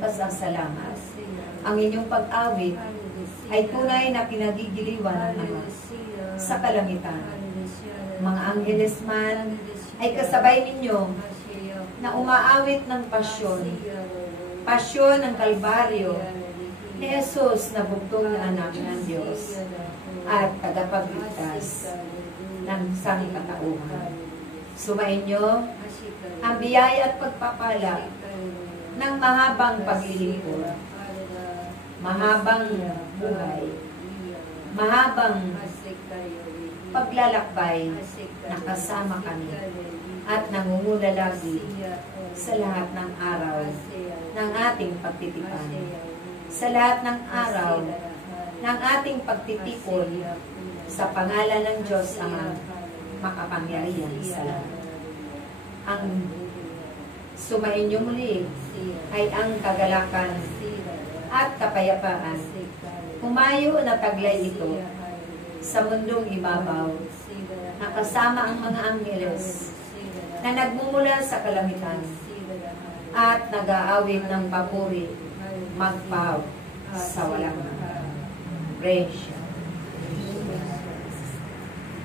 pasasalamat. Ang inyong pag-awit ay tunay na kinagigiliwan ng Ama sa kalangitan. Mga angeles man ay kasabay ninyo na umaawit ng pasyon ng Kalbaryo ni Jesus na bugtong na anak ng Diyos at tagapagligtas ng sangkatauhan. Sumainyo ang biyaya at pagpapala ng mahabang paglilingkod, mahabang buhay, mahabang paglalakbay na kasama kami at nangunguna lagi sa lahat ng araw ng ating pagtitipan, sa lahat ng araw ng ating pagtitipon sa pangalan ng Diyos Ama makapangyarihan sa lahat. Ang sumainyo muli ay ang kagalakan at kapayapaan. Humayo na taglay ito sa mundong ibabaw na kasama ang mga angeles na nagmumula sa kalangitan at nag-aawit ng papuri magpaw sa walang hanggan. Praise